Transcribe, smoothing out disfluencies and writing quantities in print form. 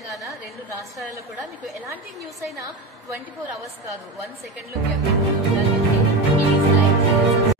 తెలంగాణ 2 రాష్ట్రాలలో కూడా మీకు ఎలాంటి న్యూస్ అయినా 24 hours కాదు 1 second లో మీ అందరికీ ఉండాలి అంటే ప్లీజ్ లైక్